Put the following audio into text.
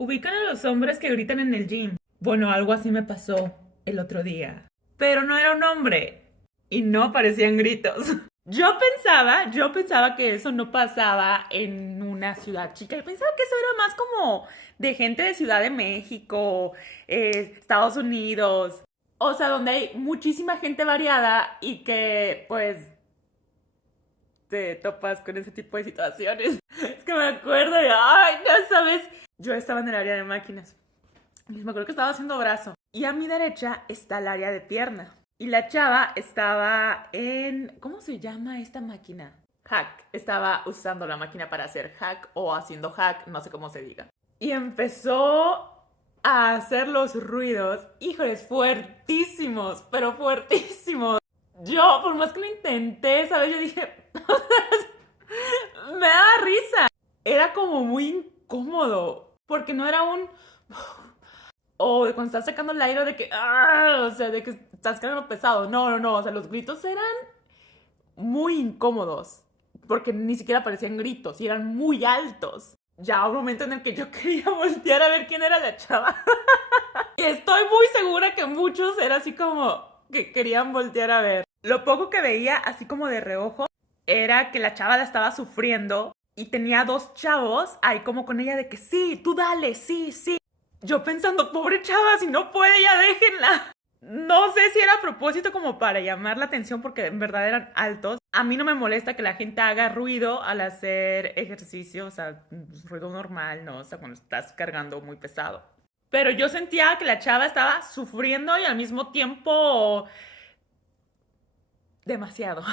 Ubican a los hombres que gritan en el gym. Bueno, algo así me pasó el otro día. Pero no era un hombre y no parecían gritos. Yo pensaba que eso no pasaba en una ciudad chica. Yo pensaba que eso era más como de gente de Ciudad de México, Estados Unidos. O sea, donde hay muchísima gente variada y que pues te topas con ese tipo de situaciones. Es que me acuerdo y, ay, no sabes. Yo estaba en el área de máquinas. Y me acuerdo que estaba haciendo brazo. Y a mi derecha está el área de pierna. Y la chava estaba en... ¿Cómo se llama esta máquina? Hack. Estaba usando la máquina para hacer hack o haciendo hack, no sé cómo se diga. Y empezó a hacer los ruidos, híjoles, fuertísimos, pero fuertísimos. Yo, por más que lo intenté, ¿sabes? Yo dije, me daba risa. Era como muy incómodo, porque no era un... O de cuando estás sacando el aire de que... ¡ah! O sea, de que estás quedando pesado. No, no, no. O sea, los gritos eran muy incómodos, porque ni siquiera parecían gritos y eran muy altos. Ya un momento en el que yo quería voltear a ver quién era la chava. Y estoy muy segura que muchos era así como que querían voltear a ver. Lo poco que veía, así como de reojo, era que la chava la estaba sufriendo y tenía dos chavos ahí como con ella de que sí, tú dale, sí, sí. Yo pensando, pobre chava, si no puede, ya déjenla. No sé si era a propósito como para llamar la atención porque en verdad eran altos. A mí no me molesta que la gente haga ruido al hacer ejercicio, o sea, ruido normal, ¿no? O sea, cuando estás cargando muy pesado. Pero yo sentía que la chava estaba sufriendo y al mismo tiempo demasiado.